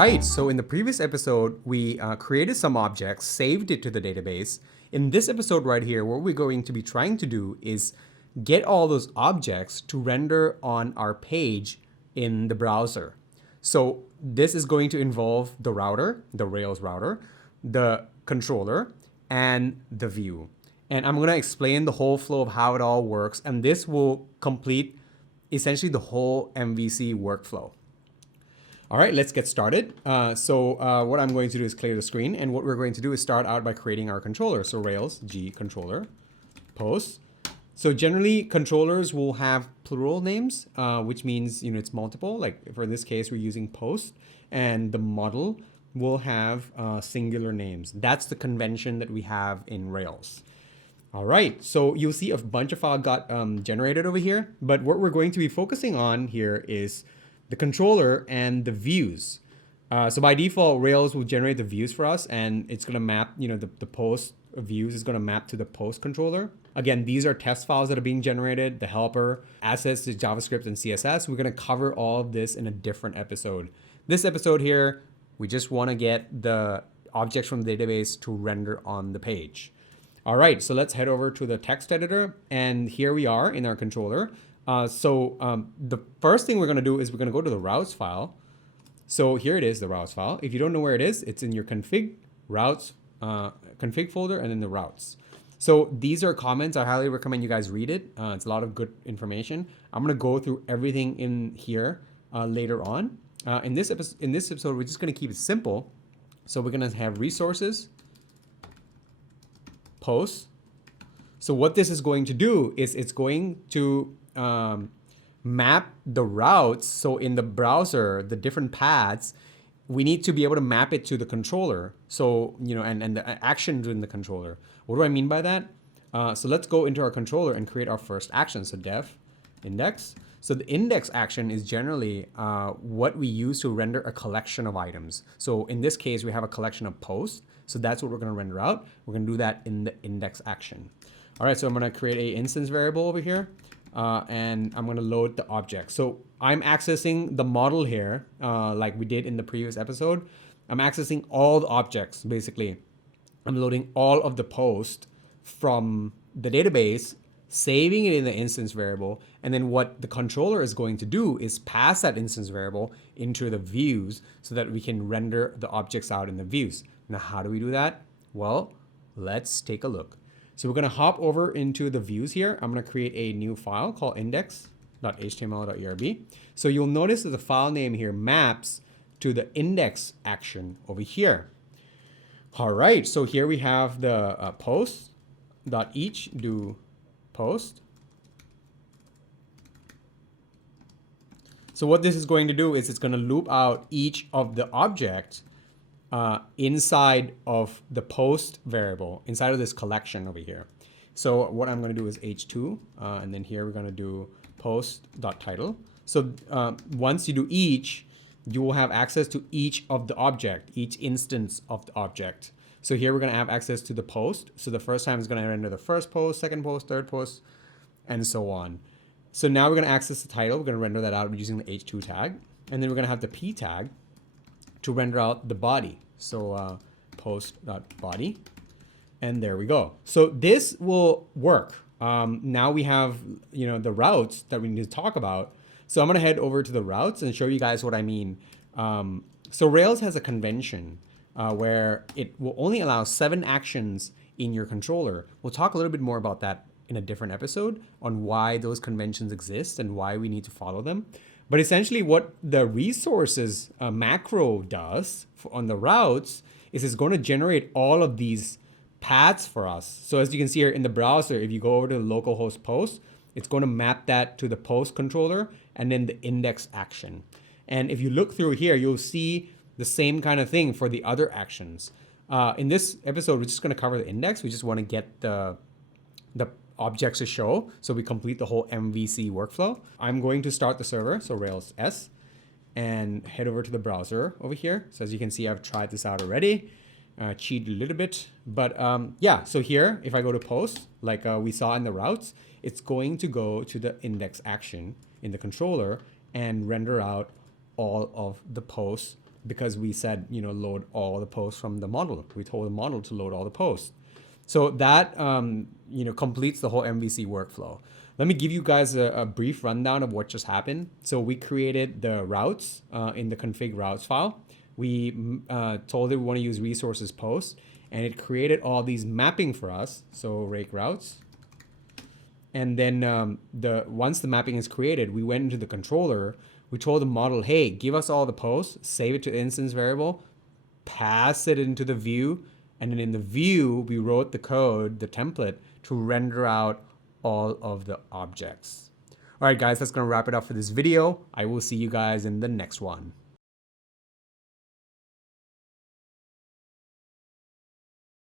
right, so in the previous episode, we created some objects, saved it to the database. In this episode right here, what we're going to be trying to do is get all those objects to render on our page in the browser. So this is going to involve the router, the Rails router, the controller, and the view. And I'm going to explain the whole flow of how it all works, and this will complete essentially the whole MVC workflow. All right, let's get started. So what I'm going to do is clear the screen, and what we're going to do is start out by creating our controller. So Rails G controller post. So generally controllers will have plural names, which means it's multiple. Like for this case, we're using post, and the model will have singular names. That's the convention that we have in Rails. All right, so you'll see a bunch of files got generated over here, but what we're going to be focusing on here is the controller and the views. So by default, Rails will generate the views for us, and it's going to map, the post views is going to map to the post controller. Again, these are test files that are being generated, the helper, assets to JavaScript and CSS. We're going to cover all of this in a different episode. This episode here, we just want to get the objects from the database to render on the page. All right, so let's head over to the text editor, and here we are in our controller. The first thing we're going to do is we're going to go to the routes file. So here it is, the routes file. If you don't know where it is, it's in your config routes, config folder, and then the routes. So these are comments. I highly recommend you guys read it. It's a lot of good information. I'm going to go through everything in here later on. In this episode, we're just going to keep it simple. So we're going to have resources, posts. So what this is going to do is it's going to map the routes. So in the browser, the different paths, we need to be able to map it to the controller. So, and the actions in the controller. What do I mean by that? So let's go into our controller and create our first action. So def index. So the index action is generally what we use to render a collection of items. So in this case, we have a collection of posts. So that's what we're going to render out. We're going to do that in the index action. All right, so I'm going to create a instance variable over here. And I'm going to load the object. So I'm accessing the model here, like we did in the previous episode. I'm accessing all the objects, basically. I'm loading all of the posts from the database, saving it in the instance variable. And then what the controller is going to do is pass that instance variable into the views so that we can render the objects out in the views. Now, how do we do that? Well, let's take a look. So we're going to hop over into the views here. I'm going to create a new file called index.html.erb. So you'll notice that the file name here maps to the index action over here. All right, so here we have the post.each do post. So what this is going to do is it's going to loop out each of the objects inside of the post variable, inside of this collection over here. So what I'm going to do is h2, and then here we're going to do post.title. So once you do each, you will have access to each of the object, each instance of the object. So here we're going to have access to the post. So the first time is going to render the first post, second post, third post, and so on. So now we're going to access the title. We're going to render that out using the h2 tag. And then we're going to have the p tag to render out the body. So post.body, and there we go. So this will work. Now we have, the routes that we need to talk about. So I'm going to head over to the routes and show you guys what I mean. So Rails has a convention where it will only allow 7 actions in your controller. We'll talk a little bit more about that in a different episode on why those conventions exist and why we need to follow them. But essentially what the resources macro does on the routes is it's going to generate all of these paths for us. So as you can see here in the browser, if you go over to the localhost post, it's going to map that to the post controller and then the index action. And if you look through here, you'll see the same kind of thing for the other actions. In this episode, we're just going to cover the index. We just want to get the objects to show, so we complete the whole MVC workflow. I'm going to start the server, so Rails S, and head over to the browser over here. So as you can see, I've tried this out already, cheated a little bit, but yeah. So here, if I go to post, like we saw in the routes, it's going to go to the index action in the controller and render out all of the posts because we said, load all the posts from the model. We told the model to load all the posts. So that, completes the whole MVC workflow. Let me give you guys a brief rundown of what just happened. So we created the routes in the config routes file. We told it we want to use resources post, and it created all these mapping for us. So rake routes. And then once the mapping is created, we went into the controller. We told the model, hey, give us all the posts, save it to the instance variable, pass it into the view, and then in the view, we wrote the code, the template, to render out all of the objects. All right, guys, that's going to wrap it up for this video. I will see you guys in the next one.